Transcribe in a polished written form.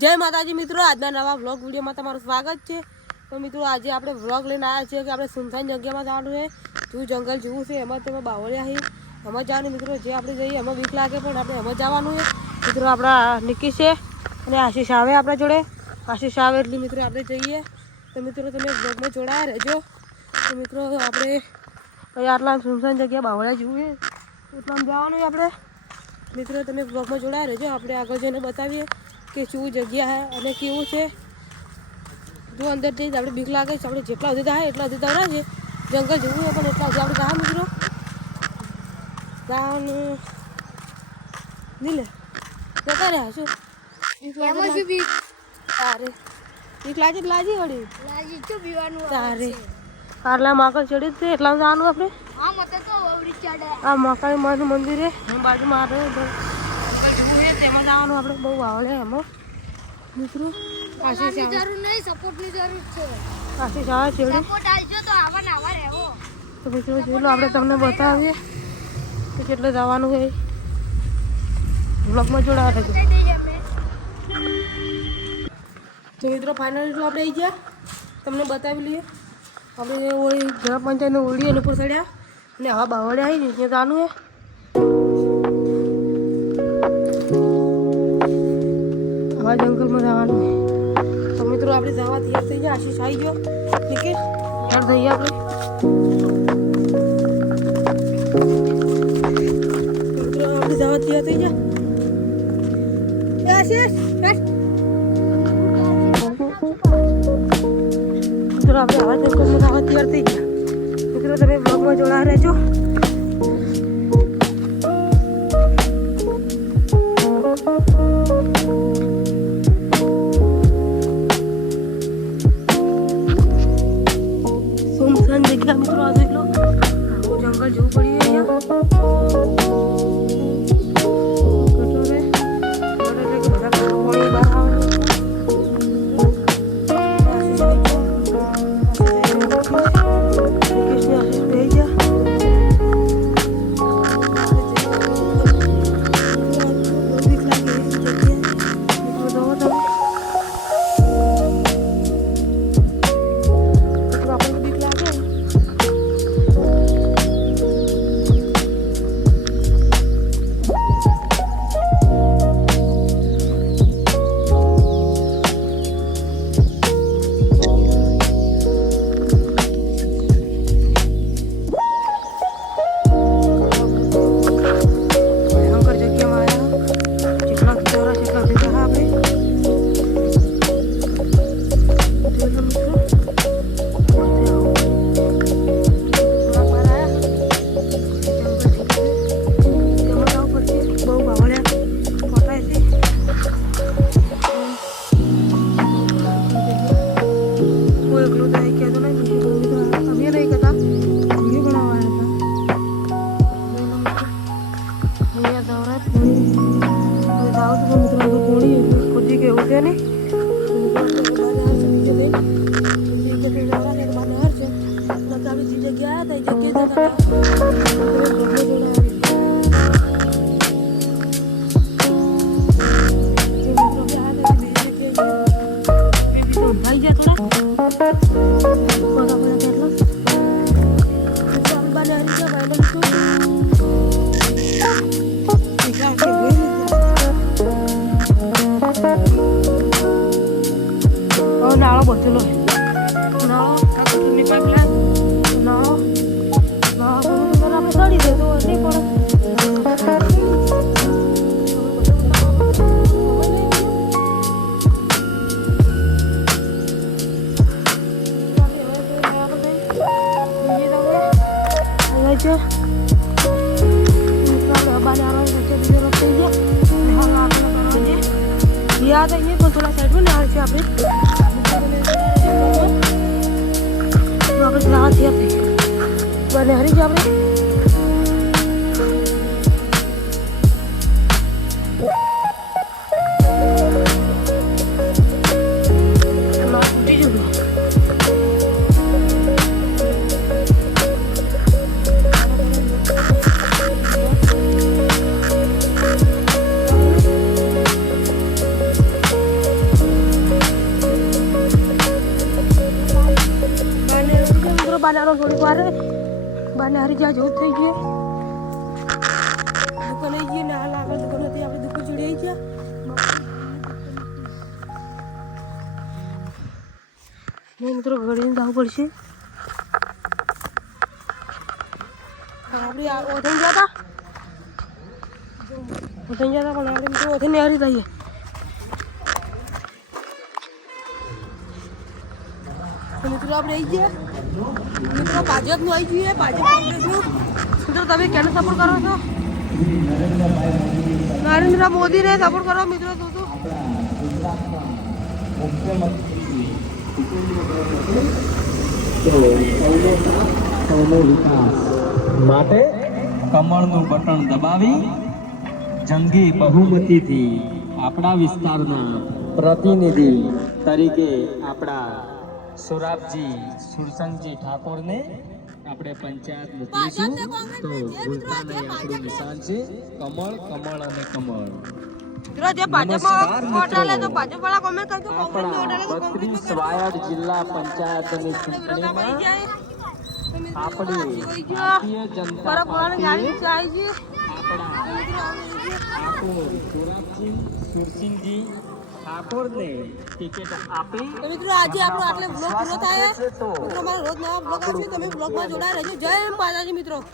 જય માતાજી મિત્રો, આજના નવા વ્લોગ વિડીયોમાં તમારું સ્વાગત છે। તો મિત્રો આજે આપણે વ્લોગ લઈને આવ્યા છીએ કે આપણે સુનસાન જગ્યામાં જવાનું છે, જેવું જંગલ જેવું છે, એમાં તમે બાવળિયા છે, એમાં જવાનું મિત્રો। જે આપણે જઈએ એમાં બીક લાગે પણ આપણે એમાં જવાનું છે મિત્રો। આપણા નિકી છે અને આશીષ આવે આપણા જોડે, આશીષ આવે એટલે મિત્રો આપણે જઈએ। તો મિત્રો તમે વ્લોગમાં જોડાયા રહેજો। તો મિત્રો આપણે આટલા સુનસાન જગ્યા બાવળિયા જેવું છે એટલામાં જવાનું છે આપણે મિત્રો। તમે વ્લોગમાં જોડાયા રહેજો, આપણે આગળ જઈને બતાવીએ કે શું જગ્યા છે અને કેવું છે। જો અંદર જઈએ આપણે બીક લાગે છે, આપણે જેટલા સુધી થાય એટલા સુધી દોરા છે, જંગલ જેવું છે પણ એટલા સુધી આપણે જવા મિત્રો જવાનું નહીં લે જતા રહ્યા શું તારે બીક લાજી વળી તારે આટલા માકડ ચડી જ છે એટલા જવાનું આપણે। આ મકાઈ માનું મંદિર છે બાજુમાં આપણે તેમાં જવાનું આપણે બહુ આવડે એમાં મિત્રો। આશીષ આવે તો મિત્રો જેટલું આપણે તમને બતાવીએ કે કેટલે જવાનું છે, બ્લોગમાં જોડાવા રહેજો। તો મિત્રો ફાઇનલી આપણે આવી ગયા, તમને બતાવી લઈએ। આપણે ઓળી ગ્રામ પંચાયતની ઓળી એની ઉપર ચડ્યા અને આવા બાવળે આવી ને ત્યાં જવાનું છે। આવા જંગલમાં જવાનું છે તો મિત્રો આપણે જવા તૈયાર થઈ ગયા। આશીષ આવી ગયો, ઠીક છે તૈયાર થઈએ આપણે। મિત્રો આપણે જવા તૈયાર થઈ ગયા। આશીષ મિત્રો આપણે આવા જંગલમાં જવા તૈયાર થઈ ગયા મિત્રો। તમે બ્લોગમાં જોડાયા રહેજો। સુમસાન જગ્યા મિત્રો આ જોઈ લો, જંગલ જેવું પડ્યું અહીંયા નાળો બધેલો નાળો ની પાઇપલાઇન નાળો આપણે ચડી દે તો નહીં પડે। યાદ આવીએ પણ થોડા સાઈડમાં ના આવે છે આપણે જવા તૈયાર થઈ બને હરી જ આપણે બાનાનો થોડીક વાર બાને હારી જ્યાં જવું થઈ ગયું દુકાન આવી ગઈ ને હાલ આગળ દુકાન હતી આપણે દુકાન જોડે આવી ગયા મિત્રો ઘડીને જવું પડશે આપણે ઓથઈ ગયા હતા પણ આપણે મિત્રો ઓથઈ ને હારી જઈએ મિત્રો આપણે આવી ગયા મિત્રો ભાજપનું આવી જોઈએ ભાજપ મિત્રો તમે કેને સપોર્ટ કરો છો નરેન્દ્ર મોદીને સપોર્ટ કરો મિત્રો માટે કમળનું બટન દબાવી જંગી બહુમતીથી આપણા વિસ્તારના પ્રતિનિધિ તરીકે આપણા સુરાબજી સુરસંગજી ઠાકોરને આપણે પંચાયત મોકલીશું તો ભૂલતા નહીં આપણું નિશાન છે કમળ કમળ અને કમળ મિત્રો જે ભાજપમાં વોટ આલે તો ભાજપ વાળા કોમેન્ટ કરજો કોંગ્રેસને વોટ આલે તો કોંગ્રેસ 32 વાયડ જિલ્લા પંચાયતની ચૂંટણીમાં આપણી ભારતીય જનતા પાર્ટી આપણા સુરાબજી સુરસિંહજી ઠાકોરને ટિકિટ આપી મિત્રો આજે આપણો આટલે બ્લોગ પૂરો થાય મિત્રો અમારો રોજ નવા બ્લોગ આવશે તમે બ્લોગમાં જોડાઈ રહેજો જય માતાજી મિત્રો